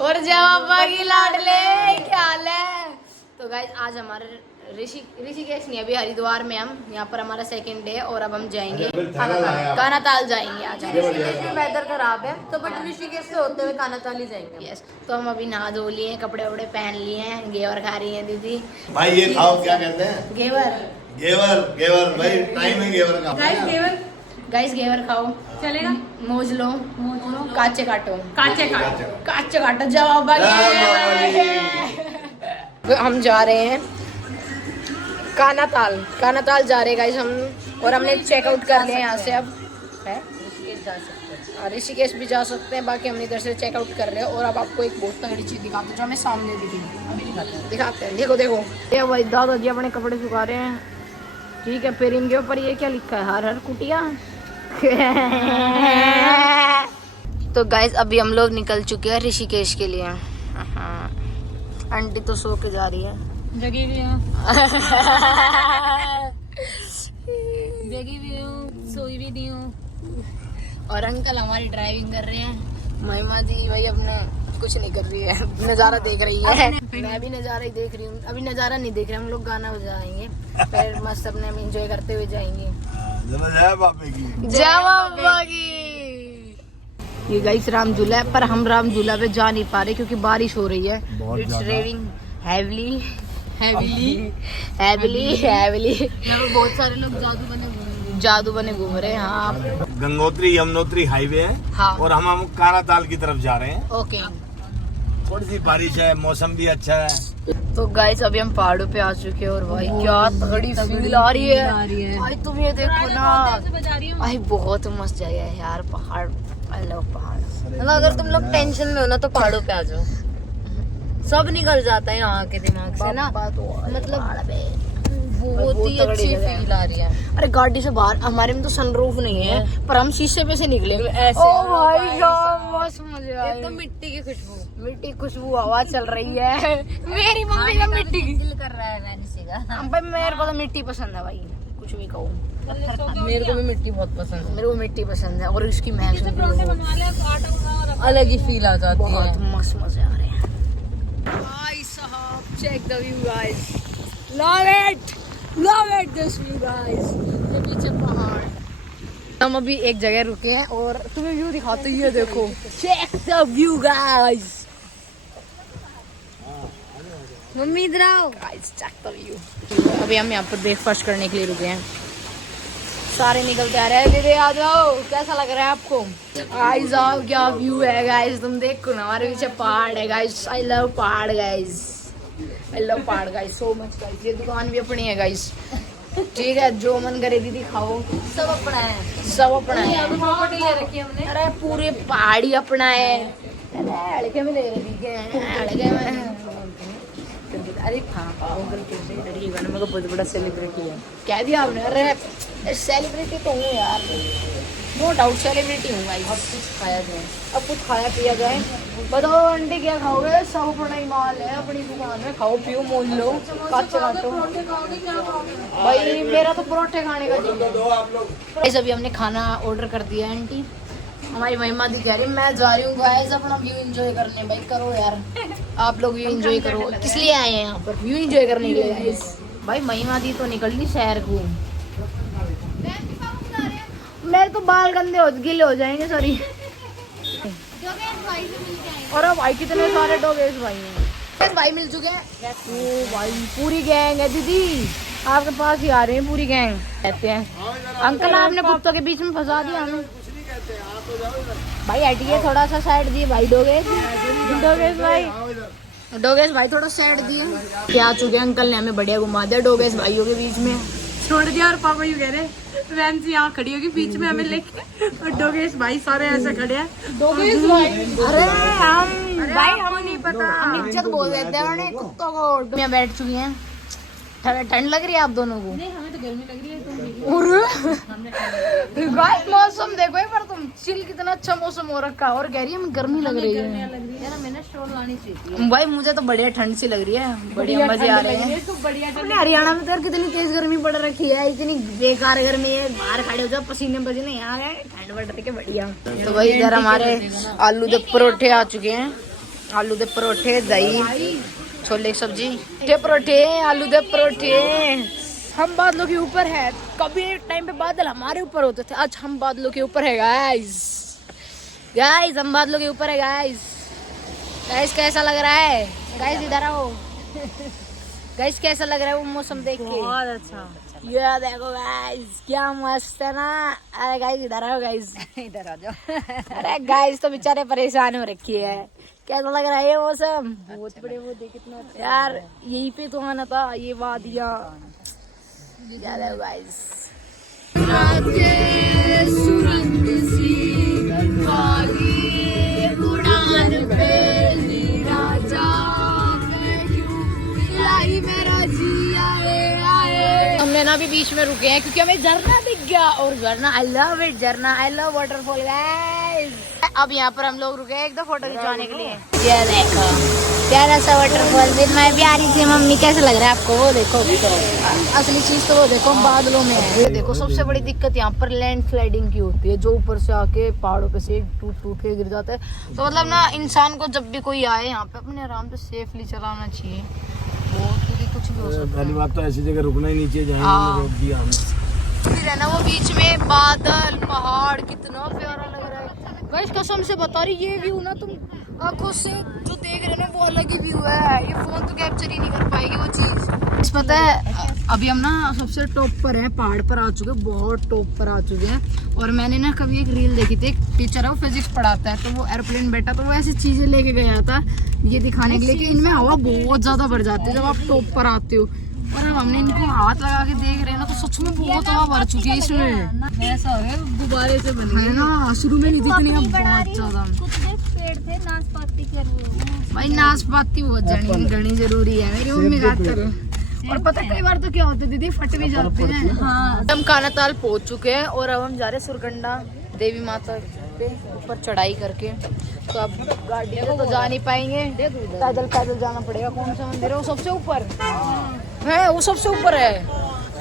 और जवाबा की लाडले क्या हाल है। तो गाइस आज हमारे ऋषिकेश नहीं, अभी हरिद्वार में हम यहाँ पर हमारा सेकंड डे और अब हम जाएंगे कानाताल जाएंगे। आज वेदर खराब है तो बट ऋषिकेश से होते हुए कानाताल ही जाएंगे। यस, तो हम अभी नहा धो लिए, कपड़े वपड़े पहन लिए हैं, घेवर खा रही है दीदी। भाई ये खाओ, क्या कहते हैं? घेवर घेवर घेवर भाई, टाइम है घेवर का। गाइस घेवर खाओ, चलेगा। मोज लो, काचे काटो, काचे काटो। जवाब हम जा रहे हैं कानाताल जा रहे हैं गाइस हम, और हमने चेकआउट कर लिया यहाँ से। अब है ऋषिकेश भी जा सकते हैं, बाकी हमने इधर से चेकआउट कर रहे हैं। और अब आपको एक बहुत तगड़ी चीज दिखाते हैं जो हमें सामने दिखाते हैं। देखो ये भाई दादाजी अपने कपड़े सुखा रहे हैं, ठीक है। फिर इनके ऊपर ये क्या लिखा है, हर हर कुटिया। तो गाइस अभी हम लोग निकल चुके हैं ऋषिकेश के लिए। आंटी तो सो के जा रही है, जगी भी हूँ सोई भी नहीं हूँ। और अंकल हमारी ड्राइविंग कर रहे हैं। महिमा जी भाई अपने कुछ नहीं कर रही है, नजारा देख रही है। मैं भी नजारा ही देख रही हूँ, अभी नजारा नहीं देख रहे, हम लोग गाना बजाएंगे, फिर मस्त अपने एंजॉय करते हुए जाएंगे। ये गाइस राम झूला है, पर हम राम झूला पे जा नहीं पा रहे क्योंकि बारिश हो रही है। It's raining heavily. बहुत सारे लोग जादू बने घूम रहे हैं। हाँ, गंगोत्री यमुनोत्री हाईवे है। हाँ। और हम कानाताल की तरफ जा रहे हैं। ओके। थोड़ी सी बारिश है, मौसम भी अच्छा है। तो गाइस अभी हम पहाड़ों पे आ चुके हैं और भाई क्या तगड़ी फील आ रही है। भाई तुम ये देखो ना, भाई बहुत मस्त जगह है यार पहाड़। आई लव पहाड़। मतलब अगर तुम लोग टेंशन में हो ना तो पहाड़ों पे आ जाओ, सब निकल जाता है यहाँ के दिमाग से ना। मतलब बहुत ही अच्छी फील आ रही है। अरे गाड़ी से बाहर, हमारे में तो सनरूफ नहीं है पर हम शीशे पे से निकले ऐसे। ओ भाई मस्त मजे आए। एकदम मिट्टी की खुशबू हवा चल रही है। मेरी मम्मी का मिट्टी की दिल कर रहा है वैनिसी का। भाई मेरे को तो मिट्टी पसंद है भाई, कुछ भी कहूँ। मेरे को भी मिट्टी बहुत पसंद है। मेरे को मिट्टी पसंद है और इसकी महक अलग ही फील आ जाती है। बहुत मस्त मजे आ रहे हैं। भाई साहब check the view guys, love it this view guys. ये पीछे पहाड़। हम अभी एक जगह रुके हैं और तुम्हें व्यू दिखाते ही, ये देखो, चेक द व्यू गाइस। मम्मी इधर आओ गाइस, चेक द व्यू। अभी हम यहाँ पर ब्रेकफास्ट करने के लिए रुके हैं, सारे निकलते आ रहे हैं। दीदी आ जाओ, कैसा लग रहा है आपको? गाइस आओ, क्या व्यू है गाइस, तुम देखो ना, हमारे पीछे पहाड़ है गाइस। आई लव पहाड़ गाइस, आई लव पहाड़ गाइस सो मच गाइस। ये दुकान भी अपनी है गाइस, ठीक है, जो मन करे दीदी खाओ, सब अपना है, सब अपना है। प्रॉपर्टी ले रखी है हमने। अरे पूरे पहाड़ी अपना है। लड़के में ले रही है। अरे हाँ, मेरे को बहुत बड़ा सेलिब्रिटी है कह दिया आपने। अरे सेलिब्रिटी तो हूँ यार, नो डाउट सेलिब्रिटी हूँ भाई। अब कुछ खाया पिया जाए। बताओ आंटी क्या खाओगे? सब अपना ही माल है, अपनी दुकान में खाओ पियो मोल लो, काचे काटो। भाई मेरा तो परोठे खाने का जी है। इस अभी हमने खाना ऑर्डर कर दिया है। आंटी हमारी महिमा दी कह रही मैं जा रही हूँ गाइस अपना व्यू एंजॉय करने। भाई करो यार, आप लोग व्यू एंजॉय करो, किस लिए आए हैं यहाँ पर? व्यू एंजॉय करने के लिए गाइस। भाई महिमा दी तो निकल ली शहर को। मेरे तो बाल गंदे गिले हो जाएंगे, सॉरी। और भाई कितने सारे डोगेश भाई हैं, भाई मिल चुके हैं। ओ भाई पूरी गैंग है दीदी, आपके पास ही आ रहे हैं, पूरी गैंग कहते हैं। अंकल आपने कुत्तों के बीच में फंसा दिया हमें। भाई हटिए थोड़ा सा साइड दिए भाई। डोगेश भाई थोड़ा साइड दिए। क्या आ चुके अंकल ने हमें बढ़िया घुमा दिया डोगेश भाइयों के बीच में छोड़ दिया। और पापा यू कह रहे वैन से यहाँ खड़ी होगी बीच में हमें लेके, और डोगेश भाई सारे ऐसे खड़े हैं। डोगेश भाई, अरे हम नहीं पता, हम इज्जत बोल देते हैं कुत्तों को। यहाँ बैठ चुकी हैं, ठंड लग रही है आप दोनों को? नहीं हमें तो गर्मी लग रही है। गाइस मौसम देखो एक बार तुम, चिल कितना अच्छा मौसम हो रखा है और कह रही है हमें गर्मी लग रही है। मैंने शॉल लानी चाहिए भाई मुझे तो बढ़िया ठंड सी लग रही है, बढ़िया मजे आ रहे हैं। हरियाणा में तो यार कितनी तेज गर्मी पड़ रखी है, इतनी बेकार गर्मी है, बाहर खड़े हो जाओ पसीने पसीने, यहाँ ठंड पड़ रही है बढ़िया। तो भाई इधर हमारे आलू के परोठे आ चुके हैं आलू दे परोठे, दही, छोले की सब्जी, के परोठे, आलू दे परोठे। हम बादलों के ऊपर है। कभी एक टाइम पे बादल हमारे ऊपर होते थे, आज हम बादलों के ऊपर है गाइस। गाइस हम बादलों के ऊपर है गाइस। गाइस कैसा लग रहा है? गाइस इधर आओ। गाइस कैसा लग रहा है वो मौसम देख के? बहुत अच्छा। ये देखो गाइस क्या मस्त है ना। अरे गाइस इधर आओ गाइस। इधर आ जाओ। अरे गाइस तो बेचारे परेशान हो रखी है। कैसा लग रहा है ये मौसम? बहुत बड़े वो देख कितना अच्छा यार यहीं पे तो आना था, ये वादियाँ। क्या देखो गाइस। हमने ना भी बीच में रुके हैं क्योंकि हमें झरना दिख गया, और झरना आई लव इट, झरना आई लव वाटरफॉल गाइस। अब यहाँ पर हम लोग रुके हैं एक दो फोटो खिंचवाने के लिए। ये देखो प्यारा सा वाटरफॉल विद माय प्यारी सी मम्मी। कैसा लग रहा है आपको? वो देखो असली चीज तो वो देखो बादलों में है। देखो सबसे बड़ी दिक्कत यहाँ पर लैंड स्लाइडिंग की होती है, जो ऊपर से आके पहाड़ों पे से टूट टूट के गिर जाता है। तो मतलब ना इंसान को जब भी कोई आए यहाँ पे अपने आराम से सेफली चलाना चाहिए। वो क्योंकि कुछ भी हो सकता है। पहली बात तो ऐसी जगह रुकना ही नहीं चाहिए जहाँ रोक दिया हमने। फिर है ना वो बीच में बादल पहाड़ कितना प्यारा लग रहा है गाइस। कसम से बता रही, ये व्यू ना तुम आंखों से जो देख रहे हो ना वो अलग ही व्यू है। ये फोन तो कैप्चर ही नहीं कर पाएगी वो चीज। पता है अभी हम ना सबसे टॉप पर हैं, पहाड़ पर आ चुके हैं, बहुत टॉप पर आ चुके हैं। और मैंने ना कभी एक रील देखी थी, एक टीचर है वो फिजिक्स पढ़ाता है, तो वो एयरप्लेन बैठा तो वो ऐसी चीजें लेके गया था ये दिखाने के लिए कि इनमें हवा बहुत ज्यादा बढ़ जाती है जब आप टॉप पर आते हो। और अब हमने इनको हाथ लगा के देख रहे हैं ना तो सच में बहुत हवा भर चुकी है इसमें। ऐसा हो गया गुब्बारे से बने है ना, शुरू में नहीं दिखनी है बहुत ज्यादा। कुछ पेड़ थे नाशपाती कर वो। भाई नाशपाती बहुत घनी जरूरी है, मेरी मम्मी खातर है। और पता कई बार तो क्या होता है दीदी, फट भी जाते हैं। हाँ हम कानाताल पहुंच चुके हैं और अब हम जा रहे हैं सुरकंडा देवी माता पे ऊपर चढ़ाई करके। तो अब गाड़ी से तो जा नहीं पाएंगे, पैदल पैदल जाना पड़ेगा। कौन सा मंदिर है वो सबसे ऊपर है? वो सबसे ऊपर है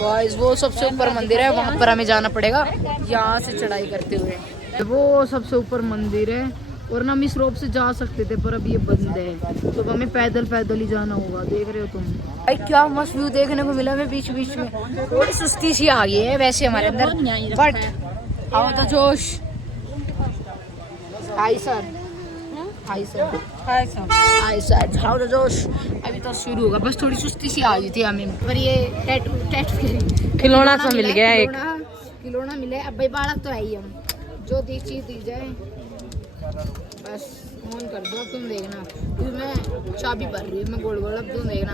गाइस, वो सबसे ऊपर मंदिर है, वहां पर हमें जाना पड़ेगा यहाँ से चढ़ाई करते हुए। वो सबसे ऊपर मंदिर है और ना हम इस रोड से जा सकते थे पर अब ये बंद है, तो हमें पैदल पैदल ही जाना होगा। देख रहे हो तुम भाई क्या मस्त व्यू देखने को मिला हमें बीच बीच में। थोड़ी सुस्ती सी आ गई है वैसे हमारे अंदर, बट आओ तो जोश। Hi sir, hi sir, hi sir, how the जोश। अभी तो शुरू होगा, बस थोड़ी सुस्ती सी आ गई थी हमें। पर ये खिलौना सा मिल गया एक। खिलौना मिले। अब भाई बालक तो है ही, हम जो दी चीज दी जाए बस ऑन कर दो। तुम देखना क्योंकि मैं चाबी भर रही हूँ, मैं गोल गोल। अब तुम देखना।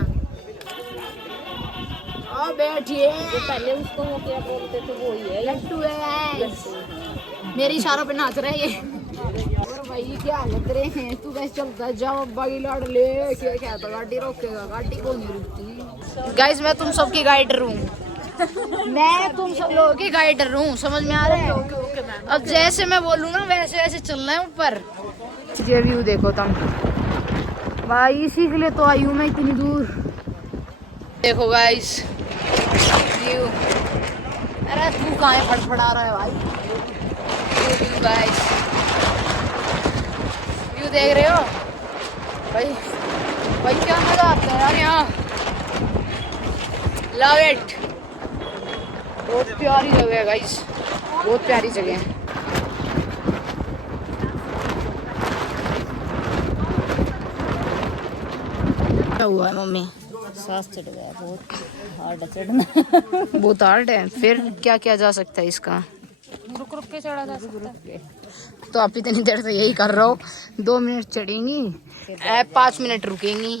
आओ बैठिए। पहले उसको वो क्या बोलते थे वो ही है, लट्टू है। मेरे इशारों पे नाच रहा है ये। और भाई क्या हालत रहे हैं, तू कैसे चलता है? जाओ बागी लाड़ ले। क्या क्या तो गाड़ी रोकेगा? गाड़ी को नहीं रुकती। गाइस मैं तुम सबकी गाइडर हूँ, मैं तुम सब लोगों की गाइडर हूँ, समझ में आ रहा है? अब जैसे मैं बोलूँ ना वैसे वैसे चलना है ऊपर। ये व्यू देखो तुम भाई, इसी के लिए तो आई हूँ मैं इतनी दूर। देखो गाइस व्यू। अरे तू कहाँ है, फड़फड़ा रहा है भाई। व्यू गाइस, व्यू देख रहे हो भाई? भाई क्या मजा आता है यार यहाँ। Love it. बहुत प्यारी जगह है गाइस, बहुत प्यारी जगह है। क्या हुआ है मम्मी? सांस चढ़ गया, बहुत हार्ड है चढ़ना। बहुत हार्ड है। फिर क्या किया जा सकता है इसका? रुक रुक के चढ़ा जा सकता है। तो आप इतनी देर से यही कर रहे हो, 2 मिनट चढ़ेंगी, 5 मिनट रुकेंगी।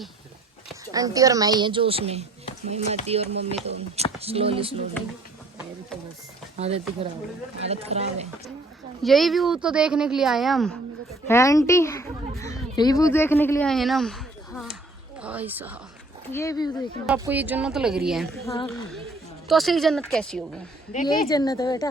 आंटी और मैं ही है जो उसमें, मम्मी और मम्मी तो स्लोली स्लोली। हालत खराब है, हालत खराब है। यही व्यू तो देखने के लिए आए हम, है आंटी? यही व्यू देखने के लिए आए हैं ना हम। भाई साहब ये व्यू देखने आपको ये जन्नत लग रही है। हाँ। तो असली जन्नत कैसी होगी? यही जन्नत है बेटा।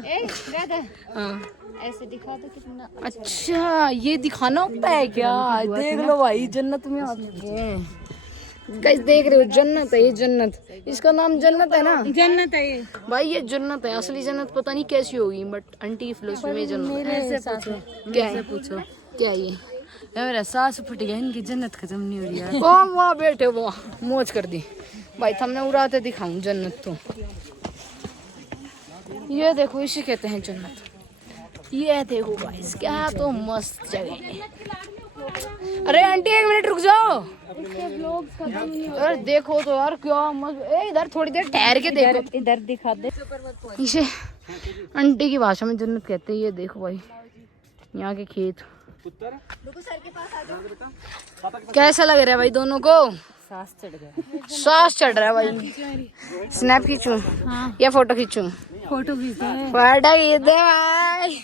हाँ ऐसे दिखा दो कितना अच्छा, ये दिखाना होता है क्या? देख लो भाई जन्नत में आ चुके हैं। गाइस देख रहे हो जन्नत है ये, जन्नत, इसका नाम जन्नत है ना? जन्नत है ये भाई, ये जन्नत है। असली जन्नत पता नहीं कैसी होगी, बट आंटी की फिलोसफी में जन्नत है। ऐसे पूछो, क्या है? पूछो क्या है ये? ये मेरा सांस फट गया, इनकी जन्नत खत्म नहीं हो रही है। ओ वाह बेटे वाह, मौज कर दी भाई। हमने उड़ाते दिखाऊं जन्नत तो। ये देखो इसे कहते हैं जन्नत। ये देखो गाइस क्या तो मस्त जगह है। अरे आंटी 1 मिनट रुक जाओ। अरे देखो तो यार क्या मस्त। ए इधर थोड़ी देर ठहर के देखो, इधर दिखा दे। इसे आंटी की भाषा में जन्नत कहते हैं। ये देखो भाई यहाँ के खेत। कैसा लग रहा है भाई दोनों को? सांस चढ़ गया। सांस चढ़ रहा है भाई। स्नैप खींचूं या फोटो खींचूं? फोटो खींचते हैं। फोटो खींच दे भाई।